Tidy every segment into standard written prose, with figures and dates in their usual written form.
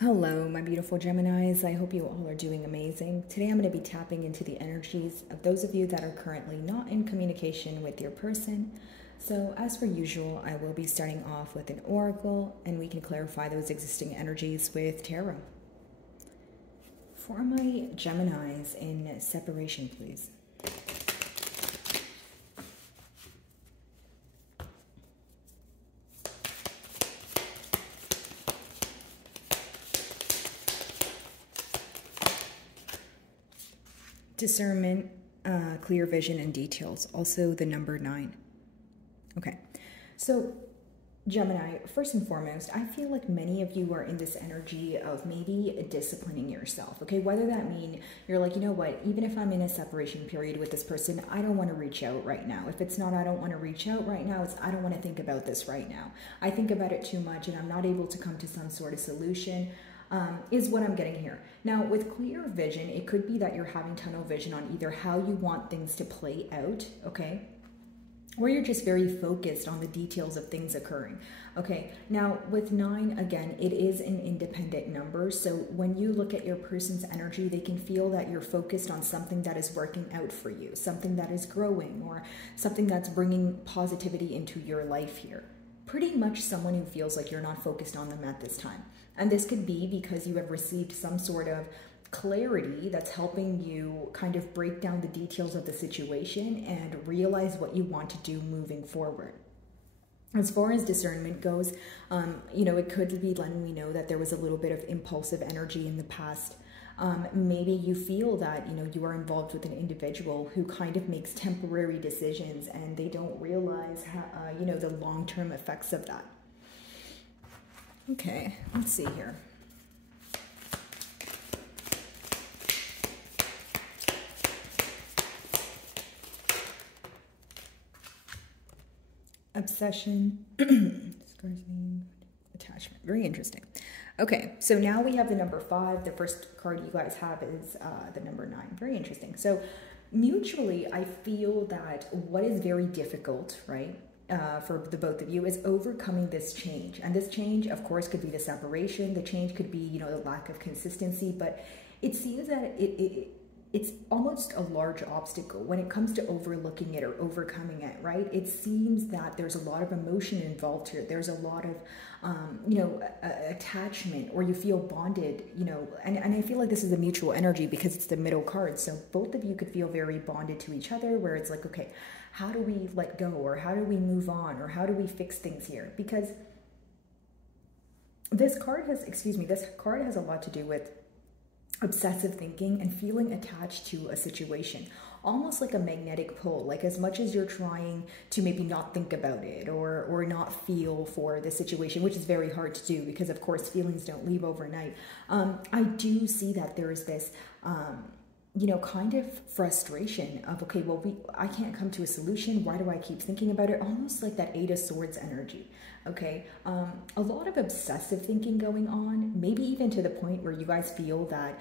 Hello, my beautiful Geminis. I hope you all are doing amazing. Today I'm going to be tapping into the energies of those of you that are currently not in communication with your person. So, as per usual, I will be starting off with an oracle and we can clarify those existing energies with tarot. For my Geminis in separation, please. Discernment, clear vision, and details. Also the number 9. Okay, so Gemini, first and foremost, I feel like many of you are in this energy of maybe disciplining yourself, okay? Whether that mean you're like, you know what, even if I'm in a separation period with this person, I don't want to reach out right now. If it's not I don't want to reach out right now, it's I don't want to think about this right now. I think about it too much and I'm not able to come to some sort of solution. Is what I'm getting here. Now, with clear vision, it could be that you're having tunnel vision on either how you want things to play out, okay? Or you're just very focused on the details of things occurring, okay? Now, with 9, again, it is an independent number, so when you look at your person's energy, they can feel that you're focused on something that is working out for you, something that is growing, or something that's bringing positivity into your life here. Pretty much someone who feels like you're not focused on them at this time. And this could be because you have received some sort of clarity that's helping you kind of break down the details of the situation and realize what you want to do moving forward. As far as discernment goes, it could be letting me know that there was a little bit of impulsive energy in the past. Maybe you feel that, you are involved with an individual who kind of makes temporary decisions and they don't realize how, the long-term effects of that. Okay, let's see here. Obsession, attachment. Very interesting. Okay, so now we have the number 5. The first card you guys have is the number 9. Very interesting. So mutually, I feel that what is very difficult, right, for the both of you is overcoming this change. And this change, of course, could be the separation. The change could be, the lack of consistency. But it seems that it's almost a large obstacle when it comes to overlooking it or overcoming it, right? It seems that there's a lot of emotion involved here. There's a lot of, attachment, or you feel bonded, and I feel like this is a mutual energy because it's the middle card. So both of you could feel very bonded to each other, where it's like, okay, how do we let go, or how do we move on, or how do we fix things here? Because this card has a lot to do with obsessive thinking and feeling attached to a situation, almost like a magnetic pull. Like as much as you're trying to maybe not think about it or not feel for the situation, which is very hard to do because of course feelings don't leave overnight. I do see that there's this kind of frustration of, okay, well, I can't come to a solution. Why do I keep thinking about it? Almost like that 8 of Swords energy, okay? A lot of obsessive thinking going on, maybe even to the point where you guys feel that,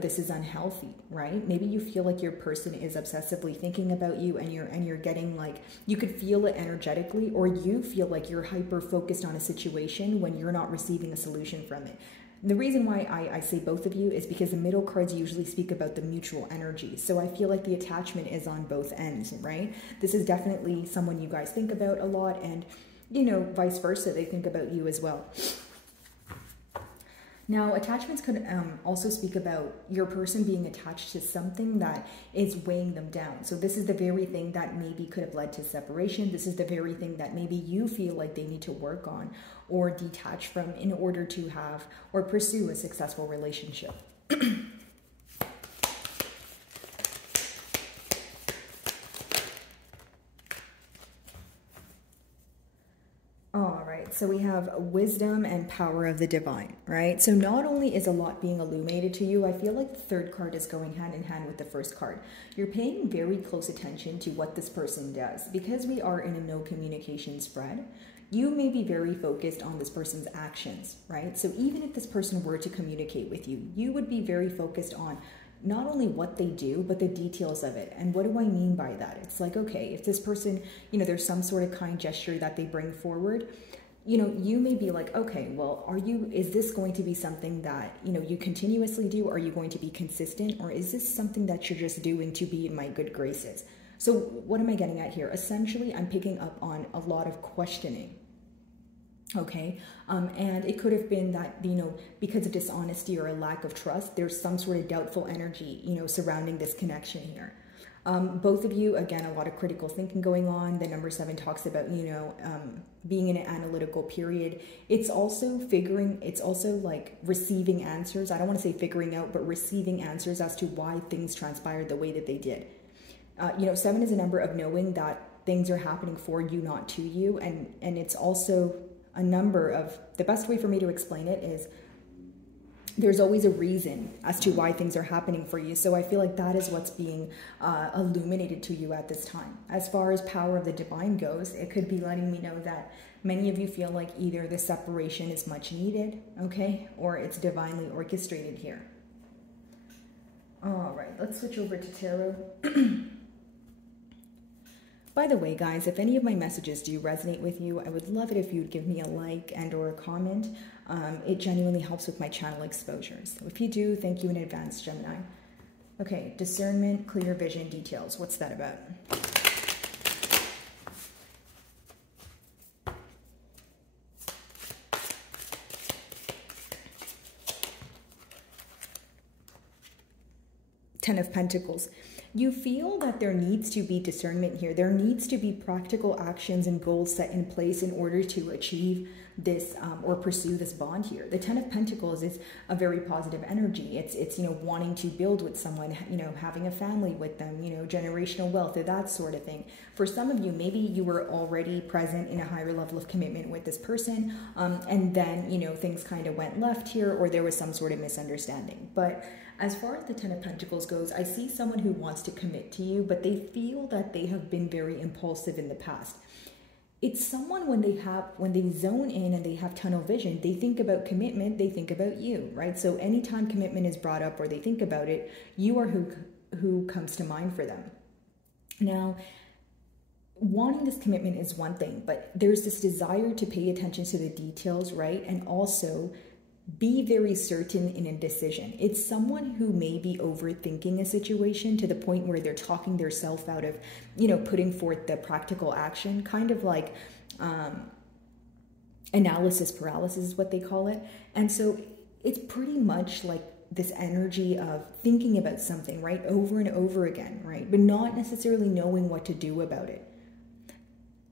this is unhealthy, right? Maybe you feel like your person is obsessively thinking about you and you're getting like, you could feel it energetically, or you feel like you're hyper focused on a situation when you're not receiving a solution from it. The reason why I say both of you is because the middle cards usually speak about the mutual energy. So I feel like the attachment is on both ends, right? This is definitely someone you guys think about a lot, and, vice versa, they think about you as well. Now, attachments could also speak about your person being attached to something that is weighing them down. So this is the very thing that maybe could have led to separation. This is the very thing that maybe you feel like they need to work on or detach from in order to have or pursue a successful relationship. So we have wisdom and power of the divine, right? So not only is a lot being illuminated to you, I feel like the third card is going hand in hand with the first card. You're paying very close attention to what this person does. Because we are in a no communication spread, you may be very focused on this person's actions, right? So even if this person were to communicate with you, you would be very focused on not only what they do, but the details of it. And what do I mean by that? It's like, okay, if this person, there's some sort of kind gesture that they bring forward, you know, you may be like, okay, well, is this going to be something that, you know, you continuously do? Are you going to be consistent? Or is this something that you're just doing to be in my good graces? So what am I getting at here? Essentially, I'm picking up on a lot of questioning. Okay, and it could have been that, you know, because of dishonesty or a lack of trust, there's some sort of doubtful energy, you know, surrounding this connection here. Both of you, again, a lot of critical thinking going on. The number 7 talks about, you know, being in an analytical period. It's also like receiving answers. I don't want to say figuring out, but receiving answers as to why things transpired the way that they did. You know, 7 is a number of knowing that things are happening for you, not to you. And it's also a number of, the best way for me to explain it is there's always a reason as to why things are happening for you. So I feel like that is what's being illuminated to you at this time. As far as power of the divine goes, it could be letting me know that many of you feel like either the separation is much needed, okay, or it's divinely orchestrated here. All right, let's switch over to tarot. By the way, guys, if any of my messages do resonate with you, I would love it if you'd give me a like and or a comment. It genuinely helps with my channel exposure. So if you do, thank you in advance, Gemini. Okay, discernment, clear vision, details. What's that about? Ten of Pentacles. You feel that there needs to be discernment here. There needs to be practical actions and goals set in place in order to achieve this or pursue this bond here. The 10 of Pentacles is a very positive energy. It's you know, wanting to build with someone, you know, having a family with them, you know, generational wealth or that sort of thing. For some of you, maybe you were already present in a higher level of commitment with this person, and then, you know, things kind of went left here, or there was some sort of misunderstanding. But as far as the 10 of Pentacles goes, I see someone who wants to commit to you, but they feel that they have been very impulsive in the past. It's someone when they zone in and they have tunnel vision, they think about commitment, they think about you, right? So anytime commitment is brought up or they think about it, you are who comes to mind for them. Now, wanting this commitment is one thing, but there's this desire to pay attention to the details, right? And also be very certain in a decision. It's someone who may be overthinking a situation to the point where they're talking themselves out of, you know, putting forth the practical action, kind of like analysis paralysis is what they call it. And so it's pretty much like this energy of thinking about something, right, over and over again, right, but not necessarily knowing what to do about it.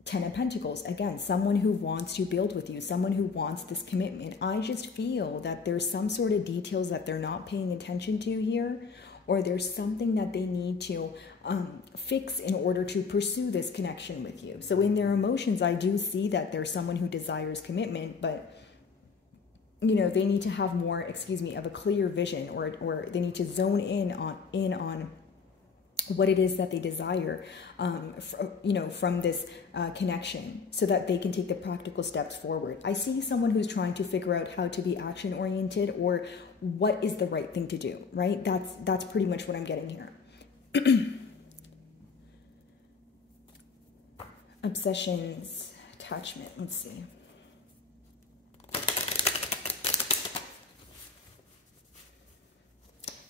10 of Pentacles, again, someone who wants to build with you, someone who wants this commitment. I just feel that there's some sort of details that they're not paying attention to here, or there's something that they need to fix in order to pursue this connection with you. So in their emotions, I do see that there's someone who desires commitment, but you know, they need to have more, of a clear vision, or they need to zone in on what it is that they desire, you know, from this connection, so that they can take the practical steps forward. I see someone who's trying to figure out how to be action oriented, or what is the right thing to do, right? That's pretty much what I'm getting here. Obsessions, attachment, let's see.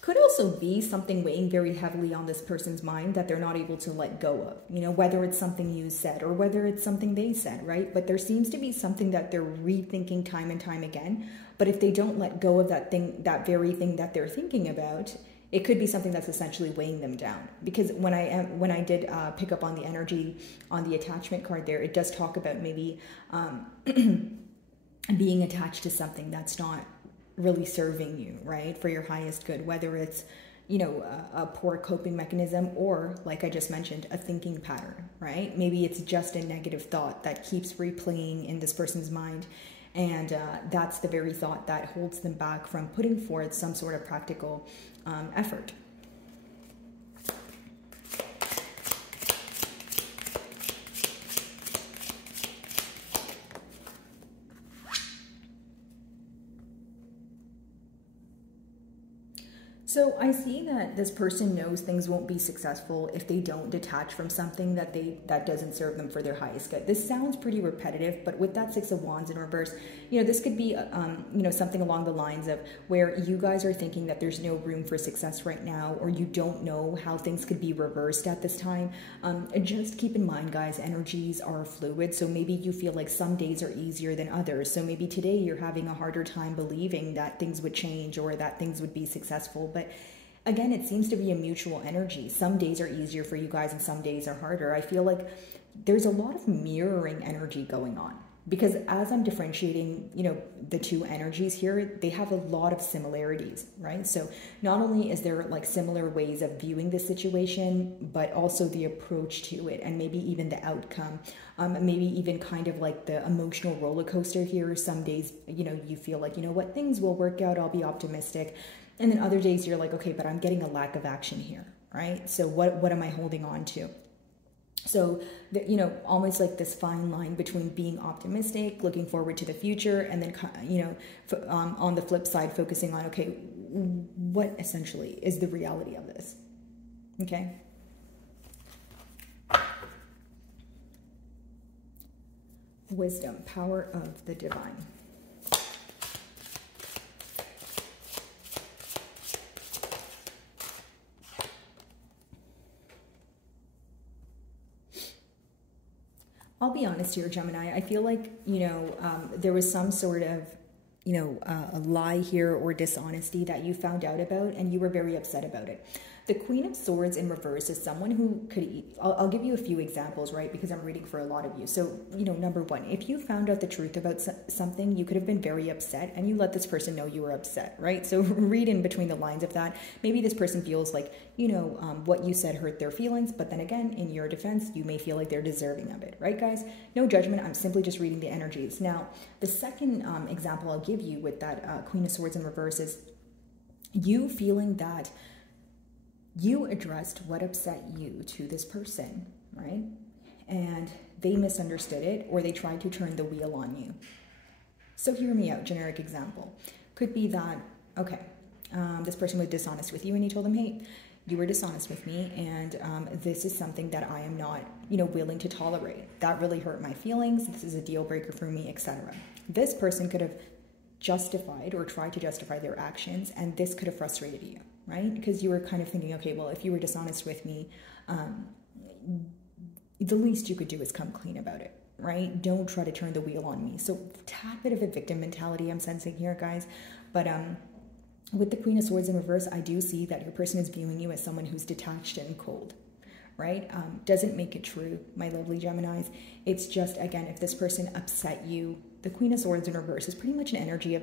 Could also be something weighing very heavily on this person's mind that they're not able to let go of, you know, whether it's something you said or whether it's something they said, right? But there seems to be something that they're rethinking time and time again. But if they don't let go of that thing, that very thing that they're thinking about, it could be something that's essentially weighing them down. Because when I did pick up on the energy on the attachment card there, it does talk about maybe being attached to something that's not really serving you, right, for your highest good, whether it's, you know, a poor coping mechanism, or like I just mentioned, a thinking pattern, right? Maybe it's just a negative thought that keeps replaying in this person's mind, and that's the very thought that holds them back from putting forth some sort of practical effort. So I see that this person knows things won't be successful if they don't detach from something that doesn't serve them for their highest good. This sounds pretty repetitive, but with that Six of Wands in reverse, this could be something along the lines of where you guys are thinking that there's no room for success right now, or you don't know how things could be reversed at this time. Just keep in mind, guys, energies are fluid, so maybe you feel like some days are easier than others. So maybe today you're having a harder time believing that things would change or that things would be successful. But again, it seems to be a mutual energy. Some days are easier for you guys and some days are harder. I feel like there's a lot of mirroring energy going on, because as I'm differentiating, the two energies here, they have a lot of similarities, right? So not only is there like similar ways of viewing the situation, but also the approach to it, and maybe even the outcome, maybe even kind of like the emotional roller coaster here. Some days, you feel like, what, things will work out, I'll be optimistic. And then other days you're like, okay, but I'm getting a lack of action here, right? So what am I holding on to? So, almost like this fine line between being optimistic, looking forward to the future, and then, on the flip side, focusing on, okay, what essentially is the reality of this? Okay. Wisdom, power of the divine. I'll be honest here, Gemini. I feel like, there was some sort of, a lie here or dishonesty that you found out about, and you were very upset about it. The Queen of Swords in reverse is someone who could, I'll give you a few examples, right? Because I'm reading for a lot of you. So, number one, if you found out the truth about something, you could have been very upset, and you let this person know you were upset, right? So read in between the lines of that. Maybe this person feels like, what you said hurt their feelings, but then again, in your defense, you may feel like they're deserving of it, right, guys? No judgment. I'm simply just reading the energies. Now, the second example I'll give you with that Queen of Swords in reverse is you feeling that you addressed what upset you to this person, right? And they misunderstood it, or they tried to turn the wheel on you. So hear me out, generic example. Could be that, okay, this person was dishonest with you, and you told them, hey, you were dishonest with me, and this is something that I am not, willing to tolerate. That really hurt my feelings. This is a deal breaker for me, etc. This person could have justified or tried to justify their actions, and this could have frustrated you, right? Because you were kind of thinking, okay, well, if you were dishonest with me, the least you could do is come clean about it, right? Don't try to turn the wheel on me. So tad bit of a victim mentality I'm sensing here, guys. But with the Queen of Swords in reverse, I do see that your person is viewing you as someone who's detached and cold, right? Doesn't make it true, my lovely Geminis. It's just, again, if this person upset you, the Queen of Swords in reverse is pretty much an energy of,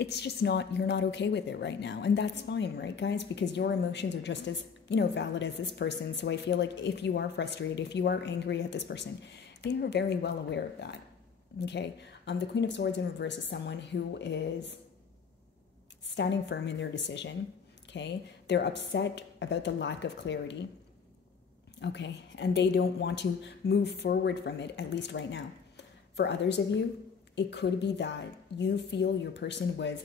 it's just not, you're not okay with it right now. And that's fine, right, guys? Because your emotions are just as, valid as this person. So I feel like if you are frustrated, if you are angry at this person, they are very well aware of that, okay? The Queen of Swords in reverse is someone who is standing firm in their decision, okay? They're upset about the lack of clarity, okay? And they don't want to move forward from it, at least right now. For others of you, it could be that you feel your person was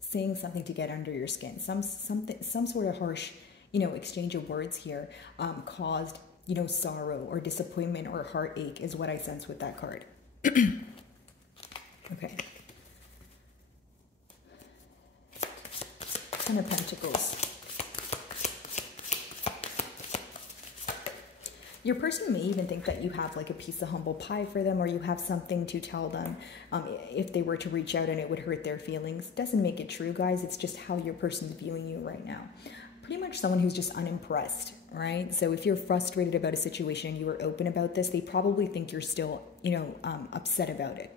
saying something to get under your skin. Some sort of harsh, exchange of words here caused, sorrow or disappointment or heartache is what I sense with that card. Okay. Ten of Pentacles. Your person may even think that you have like a piece of humble pie for them, or you have something to tell them if they were to reach out and it would hurt their feelings. Doesn't make it true, guys. It's just how your person's viewing you right now. Pretty much someone who's just unimpressed, right? So if you're frustrated about a situation and you were open about this, they probably think you're still, upset about it.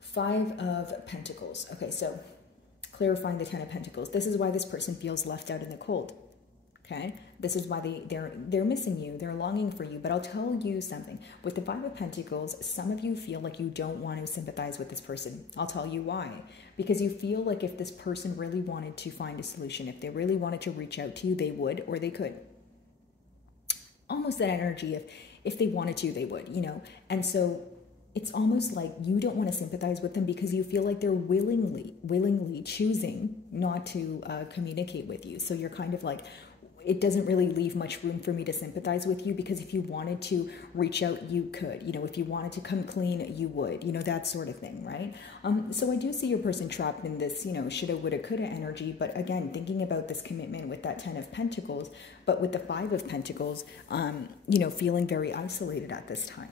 Five of Pentacles. Okay, so clarifying the Ten of Pentacles. This is why this person feels left out in the cold. Okay, this is why they're missing you. They're longing for you. But I'll tell you something. With the Five of Pentacles, some of you feel like you don't want to sympathize with this person. I'll tell you why. Because you feel like if this person really wanted to find a solution, if they really wanted to reach out to you, they would, or they could. Almost that energy of if they wanted to, they would, And so it's almost like you don't want to sympathize with them because you feel like they're willingly choosing not to communicate with you. So you're kind of like, it doesn't really leave much room for me to sympathize with you, because if you wanted to reach out, you could. You know, if you wanted to come clean, you would. You know, that sort of thing, right? So I do see your person trapped in this, you know, shoulda, woulda, coulda energy. But again, thinking about this commitment with that 10 of Pentacles, but with the 5 of Pentacles, you know, feeling very isolated at this time.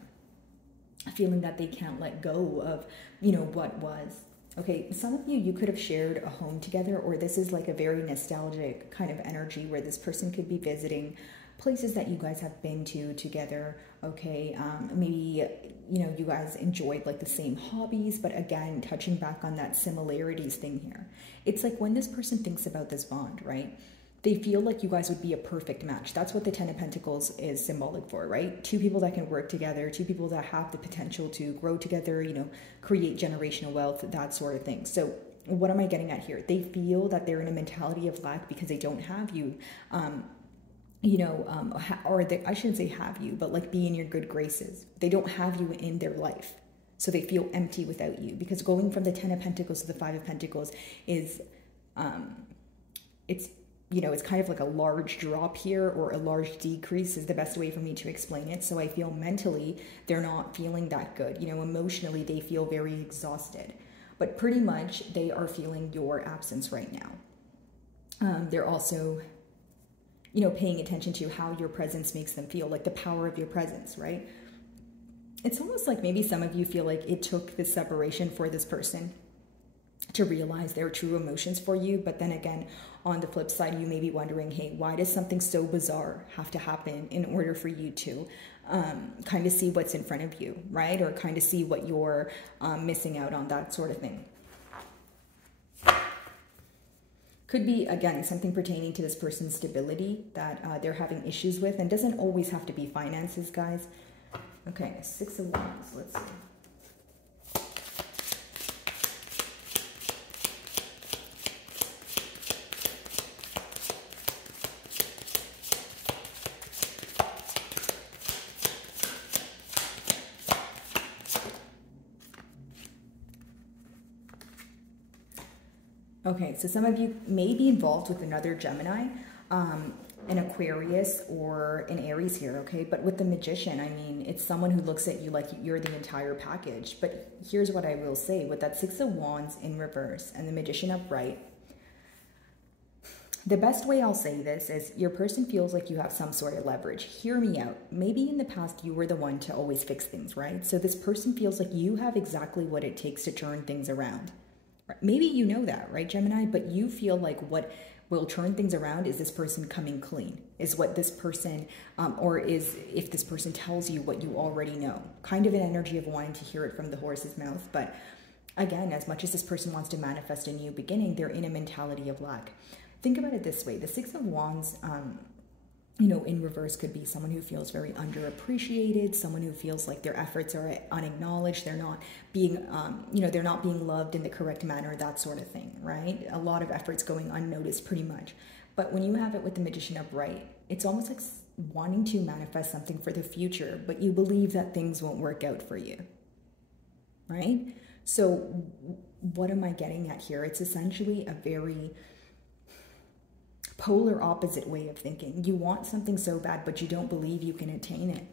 Feeling that they can't let go of, you know, what was. Okay, some of you could have shared a home together, or this is like a very nostalgic kind of energy where this person could be visiting places that you guys have been to together. Okay, maybe, you know, you guys enjoyed like the same hobbies, but again, touching back on that similarities thing here. It's like when this person thinks about this bond, right? They feel like you guys would be a perfect match. That's what the 10 of Pentacles is symbolic for, right? Two people that can work together, two people that have the potential to grow together, you know, create generational wealth, that sort of thing. So what am I getting at here? They feel that they're in a mentality of lack because they don't have you, you know, I shouldn't say have you, but like be in your good graces. They don't have you in their life. So they feel empty without you, because going from the 10 of Pentacles to the 5 of Pentacles is, it's, you know, it's kind of like a large drop here, or a large decrease is the best way for me to explain it. So I feel mentally they're not feeling that good. You know, emotionally they feel very exhausted, but pretty much they are feeling your absence right now. They're also, you know, paying attention to how your presence makes them feel, like the power of your presence, right? It's almost like maybe some of you feel like it took this separation for this person to realize their true emotions for you. But then again, on the flip side, you may be wondering, hey, why does something so bizarre have to happen in order for you to kind of see what's in front of you, right? Or kind of see what you're missing out on, that sort of thing. Could be, again, something pertaining to this person's stability that they're having issues with, and doesn't always have to be finances, guys. Okay, 6 of Wands, let's see. Okay, so some of you may be involved with another Gemini, an Aquarius, or an Aries here, okay? But with the Magician, I mean, it's someone who looks at you like you're the entire package. But here's what I will say. With that 6 of Wands in reverse and the Magician upright, the best way I'll say this is your person feels like you have some sort of leverage. Hear me out. Maybe in the past you were the one to always fix things, right? So this person feels like you have exactly what it takes to turn things around. Maybe you know that, right, Gemini? But you feel like what will turn things around is this person coming clean, is what this person, or is if this person tells you what you already know. Kind of an energy of wanting to hear it from the horse's mouth. But again, as much as this person wants to manifest a new beginning, they're in a mentality of lack. Think about it this way. The 6 of Wands, you know, in reverse could be someone who feels very underappreciated, someone who feels like their efforts are unacknowledged, they're not being, you know, they're not being loved in the correct manner, that sort of thing, right? A lot of efforts going unnoticed pretty much. But when you have it with the Magician upright, it's almost like wanting to manifest something for the future, but you believe that things won't work out for you, right? So what am I getting at here? It's essentially a very polar opposite way of thinking. You want something so bad, but you don't believe you can attain it.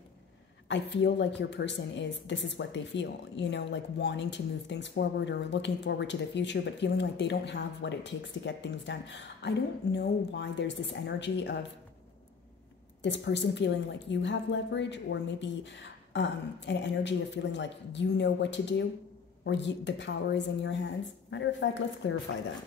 I feel like your person is, this is what they feel, you know, like wanting to move things forward or looking forward to the future, but feeling like they don't have what it takes to get things done. I don't know why there's this energy of this person feeling like you have leverage, or maybe an energy of feeling like you know what to do, or the power is in your hands. Matter of fact, let's clarify that.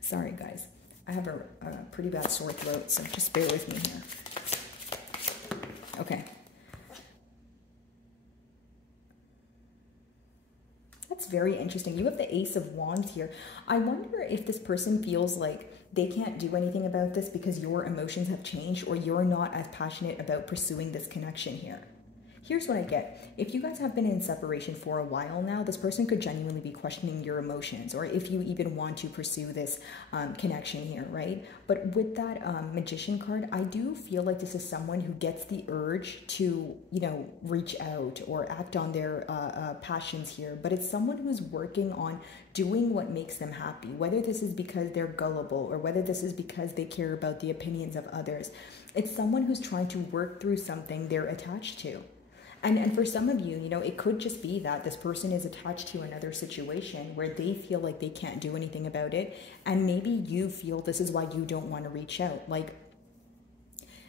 Sorry, guys. I have a pretty bad sore throat, so just bear with me here. Okay. That's very interesting. You have the Ace of Wands here. I wonder if this person feels like they can't do anything about this because your emotions have changed, or you're not as passionate about pursuing this connection here. Here's what I get. If you guys have been in separation for a while now, this person could genuinely be questioning your emotions, or if you even want to pursue this connection here, right? But with that Magician card, I do feel like this is someone who gets the urge to, you know, reach out or act on their passions here. But it's someone who's working on doing what makes them happy, whether this is because they're gullible or whether this is because they care about the opinions of others. It's someone who's trying to work through something they're attached to. And for some of you, you know, it could just be that this person is attached to another situation where they feel like they can't do anything about it. And maybe you feel this is why you don't want to reach out. Like,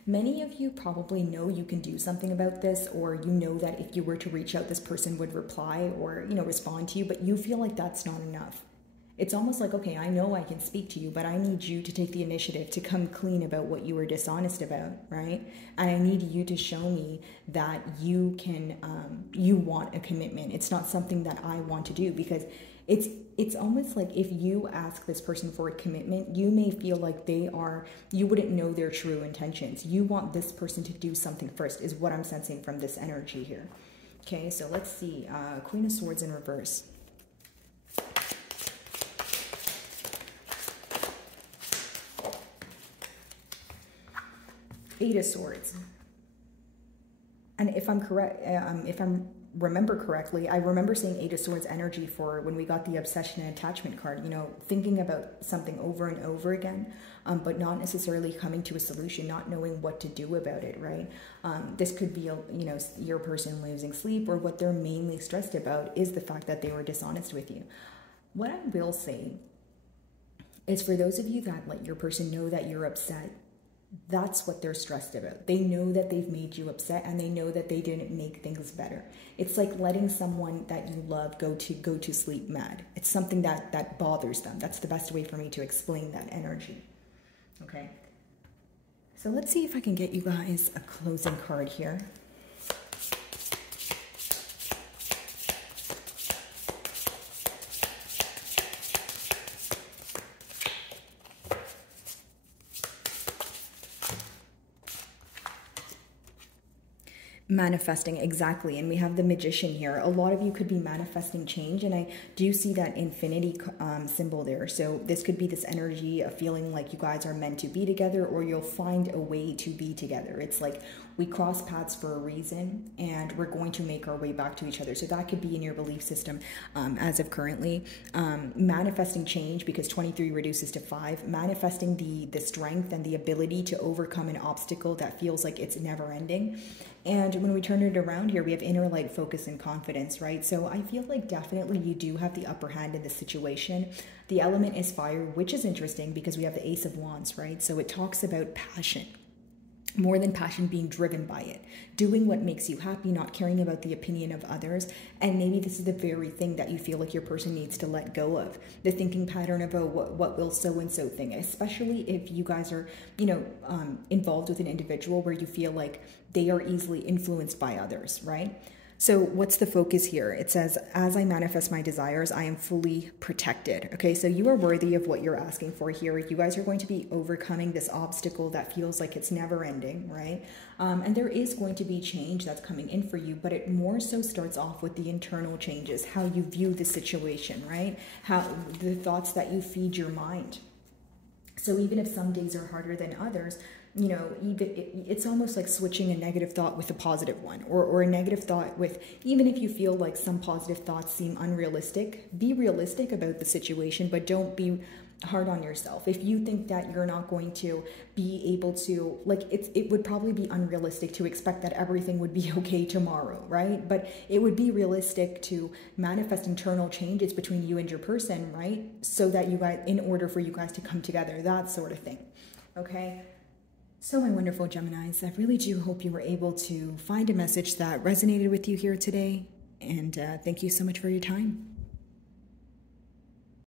many of you probably know you can do something about this, or you know that if you were to reach out, this person would reply or, you know, respond to you, but you feel like that's not enough. It's almost like, okay, I know I can speak to you, but I need you to take the initiative to come clean about what you were dishonest about, right? And I need you to show me that you can, you want a commitment. It's not something that I want to do, because it's almost like if you ask this person for a commitment, you may feel like you wouldn't know their true intentions. You want this person to do something first, is what I'm sensing from this energy here. Okay, so let's see, Queen of Swords in reverse. Eight of Swords. And if I'm correct, if I'm remember correctly, I remember seeing Eight of Swords energy for when we got the obsession and attachment card, you know, thinking about something over and over again, but not necessarily coming to a solution, not knowing what to do about it, right? This could be, you know, your person losing sleep, or what they're mainly stressed about is the fact that they were dishonest with you. What I will say is, for those of you that let your person know that you're upset, that's what they're stressed about. They know that they've made you upset, and they know that they didn't make things better. It's like letting someone that you love go to sleep mad. It's something that bothers them. That's the best way for me to explain that energy. Okay. So let's see if I can get you guys a closing card here. Manifesting, exactly. And we have the Magician here. A lot of you could be manifesting change, and I do see that infinity symbol there. So this could be this energy of feeling like you guys are meant to be together, or you'll find a way to be together. It's like we cross paths for a reason, and we're going to make our way back to each other. So that could be in your belief system as of currently. Manifesting change, because 23 reduces to 5. Manifesting the strength and the ability to overcome an obstacle that feels like it's never ending. And when we turn it around here, we have inner light, focus, and confidence, right? So I feel like definitely you do have the upper hand in this situation. The element is fire, which is interesting because we have the Ace of Wands, right? So it talks about passion. More than passion, being driven by it, doing what makes you happy, not caring about the opinion of others. And maybe this is the very thing that you feel like your person needs to let go of, the thinking pattern of, oh, what will so-and-so think, especially if you guys are, you know, involved with an individual where you feel like they are easily influenced by others, right? So what's the focus here? It says, as I manifest my desires, I am fully protected. Okay, so you are worthy of what you're asking for here. You guys are going to be overcoming this obstacle that feels like it's never ending, right? And there is going to be change that's coming in for you, but it more so starts off with the internal changes, how you view the situation, right? How the thoughts that you feed your mind. So even if some days are harder than others, you know, it's almost like switching a negative thought with a positive one, or a negative thought with, even if you feel like some positive thoughts seem unrealistic, be realistic about the situation, but don't be hard on yourself. If you think that you're not going to be able to, like, it would probably be unrealistic to expect that everything would be okay tomorrow, right? But it would be realistic to manifest internal changes between you and your person, right? So that you guys, in order for you guys to come together, that sort of thing, okay? So my wonderful Geminis, I really do hope you were able to find a message that resonated with you here today. And thank you so much for your time.